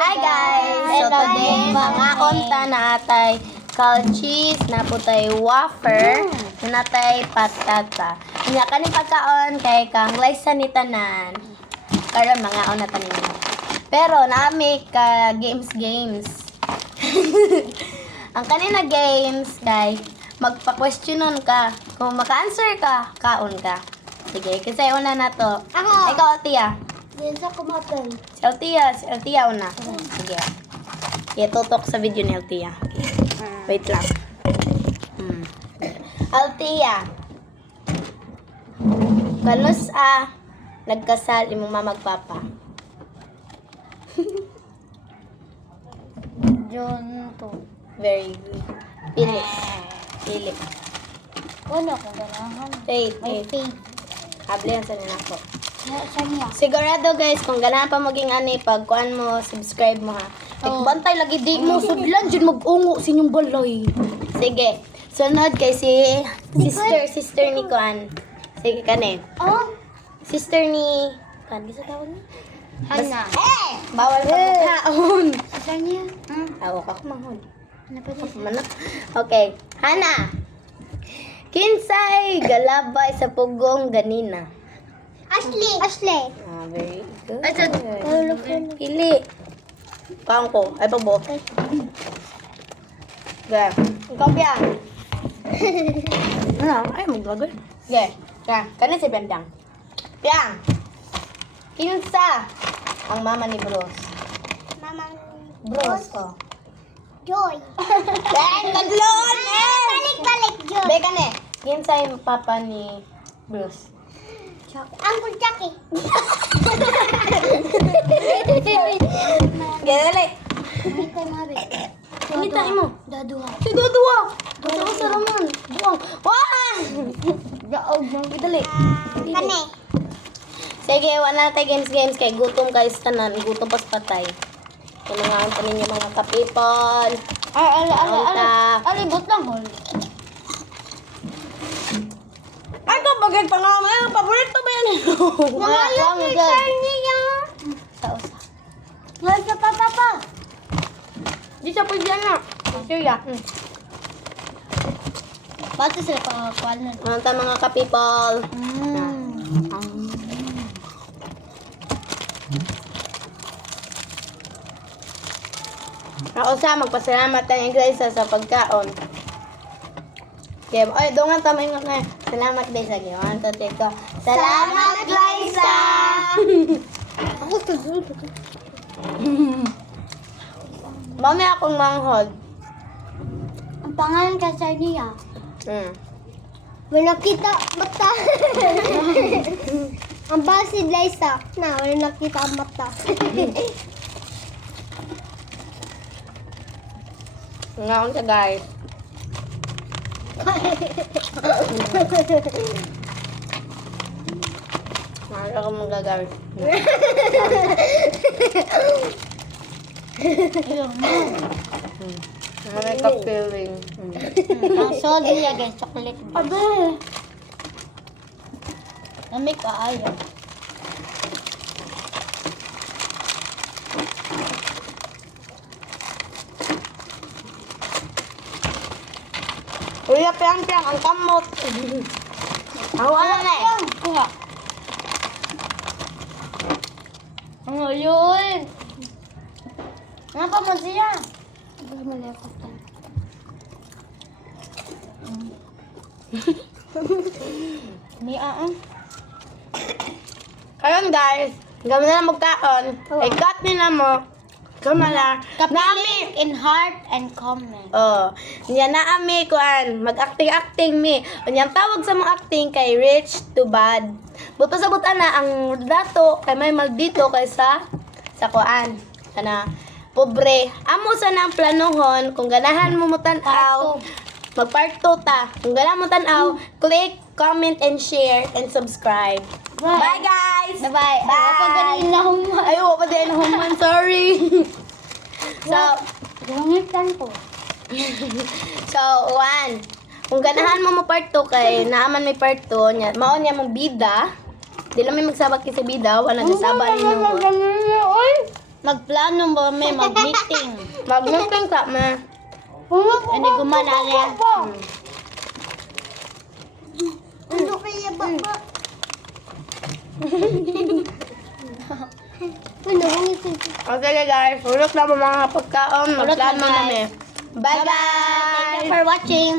Hi guys! So today, mga konta na atay cold cheese, na po tayo wafer, na natay patata. Nga kaning pagkaon kay kang laysa ni tanan. Karon mga on na tanin mo. Pero naami ka games. Ang kanina games kay magpa-questionon ka. Kung maka-answer ka, kaon ka. Sige, kasi una na to. Ako. Ikaw, Tia. Yan sa kumakan. Si Altia una. Sige. Tutok sa video ni Altia. Wait lang. Altia. Kanus nagkasal imong mamagpapa. John to. Very good. Philip. Wala ko ganahan. Faith. May faith. Hable yan sa nako. Sa niya. Sigurado guys, kung ganahan pa maging pag kuan mo, subscribe mo ha. Oh. Bantay lagi di mo, sudlan dyan mag-ungo sa inyong balay. Sige, sunod kay sister ni kuan. Sige kane. Oh. Sister ni, kuan, gisa tawag niya? Hana. Bawal ka magkaon. Sa niya. Awo ka kumahon. Ano pa din? Manak. Okay, Hana. Kinsay galabay sa pugong ganina. Ashley. Very good. Ay, Pili. Kaon ko. Ay, pagbo. Gaya. Ikaw, Pia. Ano? Ay, maglagay. Gaya. Gaya. Kanin si Bendang. Pia. Kinsa ang mama ni Bruce? Mama. Bruce ko. Joy. Dahil nagloon Balik, Joy. Beka ne. Kinsa yung papa ni Bruce? Uncle Chucky. Gaya, dali. Hindi tayo mabi. Kumita mo. Daduha. Si Dodua. Dodua sa raman. Buang. Wah! Daog ng Dali. Kane. Sige, wala na tayo games kay gutom ka istanan, gutom pas patay. Kung nga ang tanin yung mga kapipon. Alibot lang hol. Ay, kapag pangamay, paborito ba yan? Nangayon ni niya. Sa-usa. Ngayon sa papa. Di siya pwede yan na. Siya. Bato sila pangakuan nun. Ano tayo mga kapipol? Ako magpasalamat tayo guys sa pagkaon. Okay, ay, doon nga tama yung nga. Salamat guys sa ginawan to teko. Salamat Liza! Ako to. Mami akong manghod. Ang pangalan ka sa niya. Wala kita mata. Ang basid Liza. Na, wala nakita ang mata. Nga akong sa guys. Mahal ako magagamit. May ka-feeling. Ang solid niya guys, chocolate. Abe! Nami ka ayaw. Uy, piang ang kamot. Ang wala na eh. Kuha. Ano yun? Nga pa mo siya? Hindi malapot ka. Kayon guys, gawin na lang magkaon. Ay, cut nila mo. Kamala. Kapiling in heart and comment. Oh, niya na ami kuan, mag-acting mi. Unyang tawag sa mga acting kay rich to bad. Buto sa buta na ang dato kay may maldito kaysa sa kuan. Kana pobre. Amo sa nang planohon kung ganahan mo mutan-aw. Mag-part 2 ta. Kung ganahan mo tan-aw, click, comment and share and subscribe. Bye guys. Bye-bye. Bye. Ayaw pa din human, sorry. So, Langitan ko. So, kung ganahan mo part 2 kay naaman may part 2 nya, mao niya mong bida. Di lang may magsabak kasi bida, wala nagsaba ni no. Magplano ba may mag-meeting? Mag-meeting ka, me. Hindi gumana niya. Ano kaya baba? Ano ang isin? Okay guys, ulot na po mga pagkaon. Ulot na, Magplano na guys. me. Bye-bye! Thank you for watching.